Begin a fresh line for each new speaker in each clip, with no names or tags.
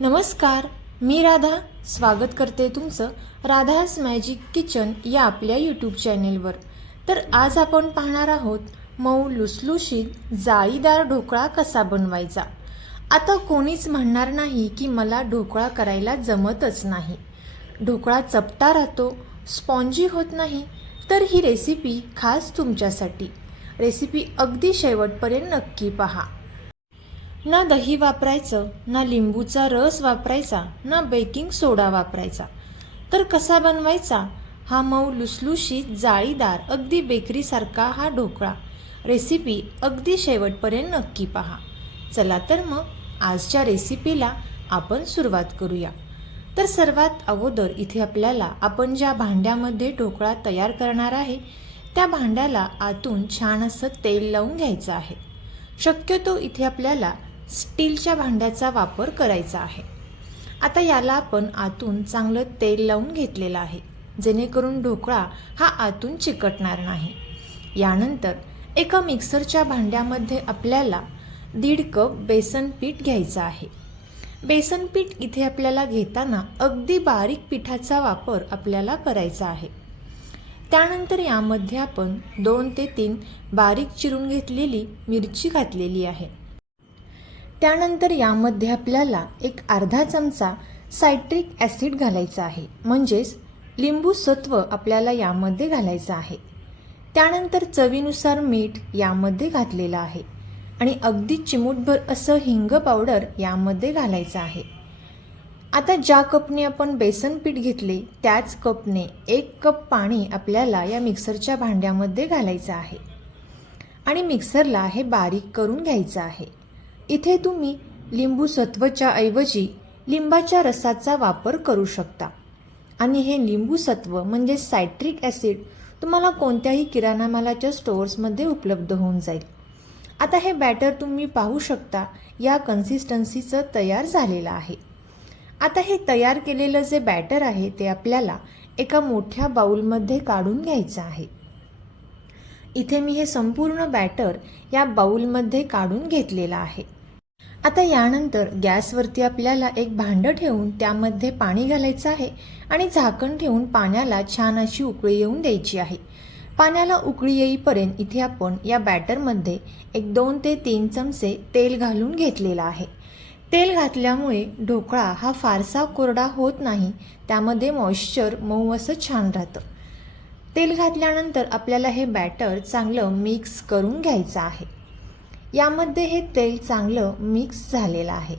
नमस्कार मी राधा. स्वागत करते तुमचं राधाज मॅजिक किचन या आपल्या यूट्यूब चॅनेलवर तर आज आपण पाहणार आहोत मऊ लुसलुशीत जाळीदार ढोकळा कसा बनवायचा? आता कोणीच म्हणणार नाही की मला ढोकळा करायला जमतच नाही. ढोकळा चपटा राहतो स्पॉन्जी होत नाही तर ही रेसिपी खास तुमच्यासाठी. रेसिपी अगदी शेवटपर्यंत नक्की पहा. ना दही वापरायचं ना लिंबूचा रस वापरायचा ना बेकिंग सोडा वापरायचा. तर कसा बनवायचा? हा मऊ लुसलुशीत जाळीदार अगदी बेकरीसारखा हा ढोकळा. रेसिपी अगदी शेवटपर्यंत नक्की पहा. चला तर मग आजच्या रेसिपीला आपण सुरुवात करूया. तर सर्वात अगोदर इथे आपल्याला आपण ज्या भांड्यामध्ये ढोकळा तयार करणार आहे त्या भांड्याला आतून छान असं तेल लावून घ्यायचं आहे. शक्यतो इथे आपल्याला स्टीलच्या भांड्याचा वापर करायचा आहे. आता याला आपण आतून चांगलं तेल लावून घेतलेलं आहे. जेणेकरून ढोकळा हा आतून चिकटणार नाही. यानंतर एका मिक्सरच्या भांड्यामध्ये आपल्याला दीड कप बेसन पीठ घ्यायचं आहे. बेसन पीठ इथे आपल्याला घेताना अगदी बारीक पिठाचा वापर आपल्याला करायचा आहे. त्यानंतर यामध्ये आपण दोन ते तीन बारीक चिरून घेतलेली मिरची घातलेली आहे. त्यानंतर यामध्ये आपल्याला एक अर्धा चमचा सायट्रिक ॲसिड घालायचा आहे. म्हणजेच लिंबू सत्व आपल्याला यामध्ये घालायचं आहे. त्यानंतर चवीनुसार मीठ यामध्ये घातलेलं आहे. आणि अगदी चिमूटभर असं हिंग पावडर यामध्ये घालायचं आहे. आता ज्या कपने आपण बेसन पीठ घेतले त्याच कपने एक कप पाणी आपल्याला या मिक्सरच्या भांड्यामध्ये घालायचं आहे. आणि मिक्सरला हे बारीक करून घ्यायचं आहे. इथे तुम्ही लिंबू सत्वच्या ऐवजी लिंबाच्या रसाचा वापर करू शकता. आणि हे लिंबू सत्व म्हणजे सायट्रिक ॲसिड तुम्हाला कोणत्याही किराणा मालाच्या स्टोअर्समध्ये उपलब्ध होऊन जाईल. आता हे बॅटर तुम्ही पाहू शकता या कन्सिस्टन्सीचं तयार झालेलं आहे. आता हे तयार केलेलं जे बॅटर आहे ते आपल्याला एका मोठ्या बाउलमध्ये काढून घ्यायचं आहे. इथे मी हे संपूर्ण बॅटर या बाउलमध्ये काढून घेतलेलं आहे. आता यानंतर गॅसवरती आपल्याला एक भांडं ठेवून त्यामध्ये पाणी घालायचं आहे आणि झाकण ठेवून पाण्याला छान अशी उकळी येऊन द्यायची आहे. पाण्याला उकळी येईपर्यंत इथे आपण या बॅटरमध्ये एक दोन ते तीन चमचे तेल घालून घेतलेलं आहे. तेल घातल्यामुळे ढोकळा हा फारसा कोरडा होत नाही त्यामध्ये मॉइश्चर मऊ असं छान राहतं. तेल घातल्यानंतर आपल्याला हे बॅटर चांगलं मिक्स करून घ्यायचं आहे. यामध्ये हे तेल चांगलं मिक्स झालेलं आहे.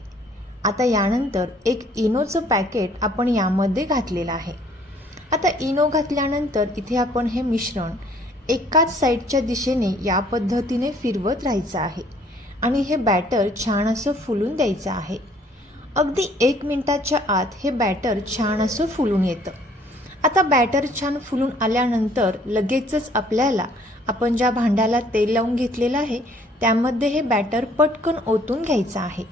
आता यानंतर एक इनोचं पॅकेट आपण यामध्ये घातलेलं आहे. आता इनो घातल्यानंतर इथे आपण हे मिश्रण एकाच साईडच्या दिशेने या पद्धतीने फिरवत राहायचं आहे आणि हे बॅटर छान असं फुलून द्यायचं आहे. अगदी एक मिनटाच्या आत हे बॅटर छान असं फुलून येतं. आता बॅटर छान फुलून आल्यानंतर लगेचच आपल्याला आपण ज्या भांड्याला तेल लावून घेतलेलं आहे त्यामध्ये हे बॅटर पटकन ओतून घ्यायचं आहे.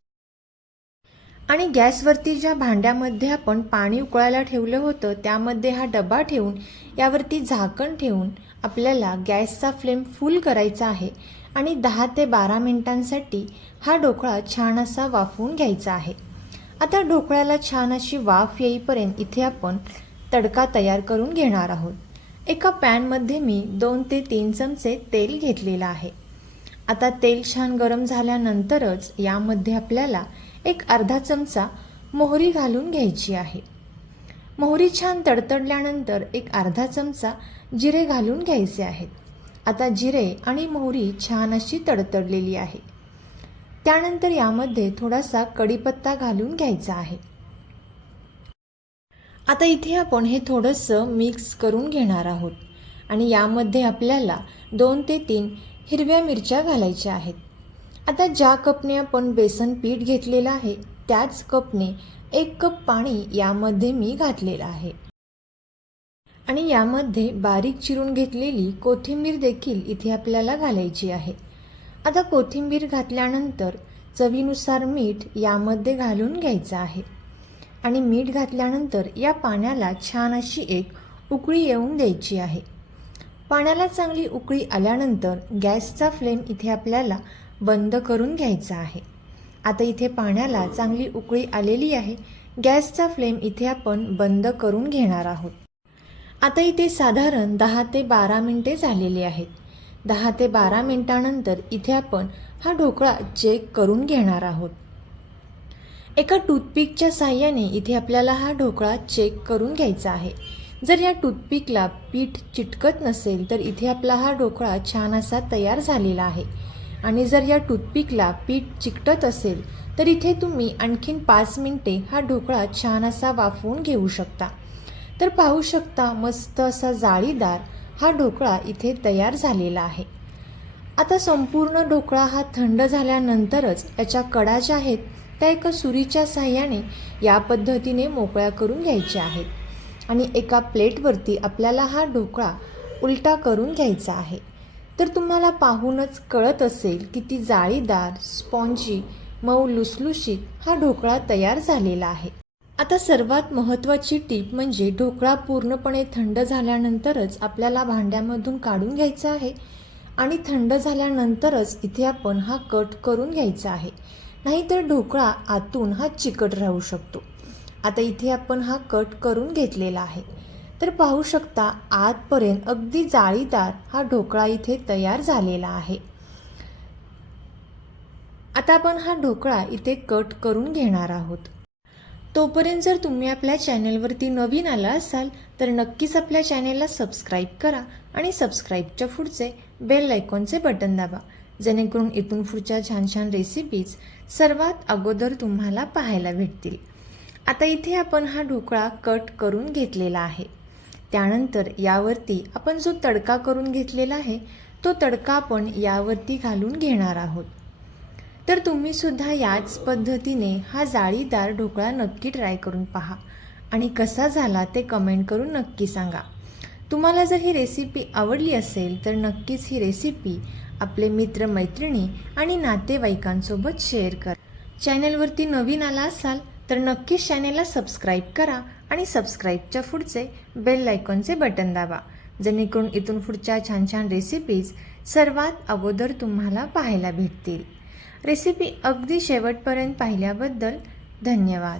आणि गॅसवरती ज्या भांड्यामध्ये आपण पाणी उकळायला ठेवलं होतं त्यामध्ये हा डबा ठेवून यावरती झाकण ठेवून आपल्याला गॅसचा फ्लेम फुल करायचा आहे आणि दहा ते बारा मिनिटांसाठी हा ढोकळा छान असा वाफवून घ्यायचा आहे. आता ढोकळ्याला छान अशी वाफ येईपर्यंत इथे आपण तडका तयार करून घेणार आहोत. एका पॅनमध्ये मी दोन ते तीन चमचे तेल घेतलेलं आहे. आता तेल छान गरम झाल्यानंतरच यामध्ये आपल्याला एक अर्धा चमचा मोहरी घालून घ्यायची आहे. मोहरी छान तडतडल्यानंतर एक अर्धा चमचा जिरे घालून घ्यायचे आहेत. आता जिरे आणि मोहरी छान अशी तडतडलेली आहे. त्यानंतर यामध्ये थोडासा कढीपत्ता घालून घ्यायचा आहे. आता इथे आपण हे थोडंसं मिक्स करून घेणार आहोत आणि यामध्ये आपल्याला दोन ते तीन हिरव्या मिरच्या घालायच्या आहेत. आता ज्या कपने आपण बेसन पीठ घेतलेलं आहे त्याच कपने एक कप पाणी यामध्ये मी घातलेलं आहे. आणि यामध्ये बारीक चिरून घेतलेली कोथिंबीर देखील इथे आपल्याला घालायची आहे. आता कोथिंबीर घातल्यानंतर चवीनुसार मीठ यामध्ये घालून घ्यायचं आहे. आणि मीठ घातल्यानंतर या पाण्याला छान अशी एक उकळी येऊन द्यायची आहे. पाण्याला चांगली उकळी आल्यानंतर गॅसचा फ्लेम इथे आपल्याला बंद करून घ्यायचा आहे. आता इथे पाण्याला चांगली उकळी आलेली आहे. गॅसचा फ्लेम इथे आपण बंद करून घेणार आहोत. आता इथे साधारण दहा ते बारा मिनटे झालेली आहेत. दहा ते बारा मिनटानंतर इथे आपण हा ढोकळा चेक करून घेणार आहोत. एका टूथपिकच्या साह्याने इथे आपल्याला हा ढोकळा चेक करून घ्यायचा आहे. जर या टूथपिकला पीठ चिटकत नसेल तर इथे आपला हा ढोकळा छान असा तयार झालेला आहे. आणि जर या टूथपिकला पीठ चिकटत असेल तर इथे तुम्ही आणखीन पाच मिनटे हा ढोकळा छान असा वाफवून घेऊ शकता. तर पाहू शकता मस्त असा जाळीदार हा ढोकळा इथे तयार झालेला आहे. आता संपूर्ण ढोकळा हा थंड झाल्यानंतरच याच्या कडा ज्या आहेत त्या एका सुरीच्या साह्याने या पद्धतीने मोकळ्या करून घ्यायच्या आहेत. आणि एका प्लेटवरती आपल्याला हा ढोकळा उलटा करून घ्यायचा आहे. तर तुम्हाला पाहूनच कळत असेल की ती जाळीदार स्पॉन्जी मऊ लुसलुशीत हा ढोकळा तयार झालेला आहे. आता सर्वात महत्त्वाची टीप म्हणजे ढोकळा पूर्णपणे थंड झाल्यानंतरच आपल्याला भांड्यामधून काढून घ्यायचा आहे. आणि थंड झाल्यानंतरच इथे आपण हा कट करून घ्यायचा आहे. नाहीतर ढोकळा आतून हा चिकट राहू शकतो. आता इथे आपण हा कट करून घेतलेला आहे. तर पाहू शकता आतपर्यंत अगदी जाळीदार हा ढोकळा इथे तयार झालेला आहे. आता आपण हा ढोकळा इथे कट करून घेणार आहोत. तोपर्यंत जर तुम्ही आपल्या चॅनेलवरती नवीन आला असाल तर नक्कीच आपल्या चॅनेलला सबस्क्राईब करा आणि सबस्क्राईबच्या पुढचे बेल आयकॉनचे बटन दाबा. जेणेकरून इथून पुढच्या छान छान रेसिपीज सर्वात अगोदर तुम्हाला पाहायला भेटतील. आता इथे आपण हा ढोकळा कट करून घेतलेला आहे. त्यानंतर यावरती आपण जो तडका करून घेतलेला आहे तो तडका आपण यावरती घालून घेणार आहोत. तर तुम्हीसुद्धा याच पद्धतीने हा जाळीदार ढोकळा नक्की ट्राय करून पहा. आणि कसा झाला ते कमेंट करून नक्की सांगा. तुम्हाला जर ही रेसिपी आवडली असेल तर नक्कीच ही रेसिपी आपले मित्र मैत्रिणी आणि नातेवाईकांसोबत शेअर करा. चॅनलवरती नवीन आला असाल तर नक्कीच चॅनेलला सबस्क्राईब करा आणि सबस्क्राईबच्या पुढचे बेल आयकॉनचे बटन दाबा जेणेकरून इथून पुढच्या छान छान रेसिपीज सर्वात अगोदर तुम्हाला पाहायला भेटतील. रेसिपी अगदी शेवटपर्यंत पाहिल्याबद्दल धन्यवाद.